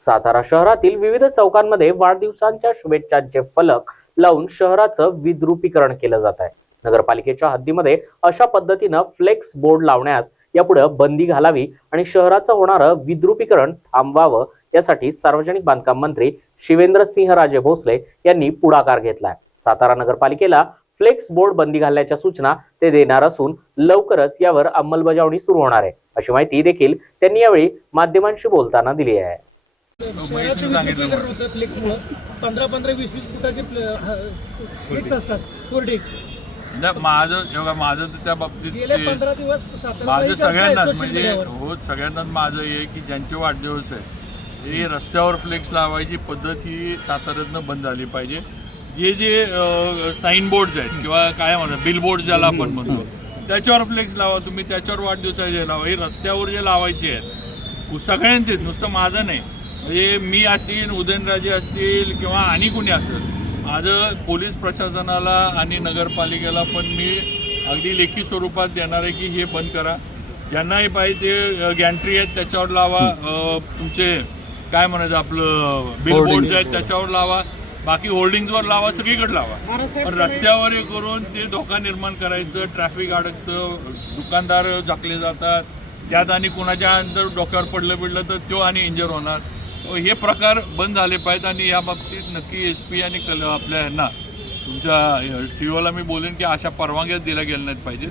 सातारा शहरातील विविध चौकांमध्ये वाढदिवसांच्या शुभेच्छांचे फलक लावून शहराचं विद्रुपीकरण केलं जात आहे. नगरपालिकेच्या हद्दीमध्ये अशा पद्धतीनं फ्लेक्स बोर्ड लावण्यास यापुढे बंदी घालावी आणि शहराचं होणारं विद्रुपीकरण थांबवावं यासाठी सार्वजनिक बांधकाम मंत्री शिवेंद्र सिंह राजे भोसले यांनी पुढाकार घेतलाय. सातारा नगरपालिकेला फ्लेक्स बोर्ड बंदी घालण्याच्या सूचना ते देणार असून लवकरच यावर अंमलबजावणी सुरू होणार आहे. अशी माहिती देखील त्यांनी यावेळी माध्यमांशी बोलताना दिली आहे. फ्लेक्समुळं पंधरा पंधरा वीस वीस फुटाचे फ्ले- हा, फ्लेक्स असतात. कोरडे नाही माझं जेव्हा माझं तर त्या बाबतीत गेले ते- पंधरा दिवस सातारा माझं सगळ्यांनाच म्हणजे हो सगळ्यांनाच माझं हे की ज्यांचे वाढदिवस आहे हे रस्त्यावर फ्लेक्स लावायची पद्धत ही साताऱ्यातनं बंद झाली पाहिजे. जे जे साईन बोर्ड्स आहेत किंवा काय म्हणतात बिल बोर्ड ज्याला आपण म्हणतो त्याच्यावर फ्लेक्स लावा तुम्ही त्याच्यावर वाढदिवसाचे लावा. हे रस्त्यावर जे लावायचे आहेत सगळ्यांचेच नुसतं माझं नाही. म्हणजे मी असतील उदयनराजे असतील किंवा आणि कुणी असेल माझं पोलीस प्रशासनाला आणि नगरपालिकेला पण मी अगदी लेखी स्वरूपात देणार आहे की हे बंद करा. ज्यांनाही पाहिजे ते गॅन्ट्री आहेत त्याच्यावर लावा. तुमचे काय म्हणायचं आपलं बिल बोर्ड आहेत त्याच्यावर लावा. बाकी होल्डिंगवर लावा सगळीकडे लावा. पण रस्त्यावर हे करून ते धोका निर्माण करायचं ट्रॅफिक अडकतं दुकानदार झाकले जातात. त्यात आणि कुणाच्या जर डोक्यावर पडलं बिडलं तर तो आणि इंजर होणार. हे प्रकार बंद झाले पाहिजेत आणि या बाबतीत नक्की एस पी आणि कल आपल्या यांना तुमच्या सीओला मी बोलेन की अशा परवानग्याच दिल्या गेल्या नाहीत पाहिजे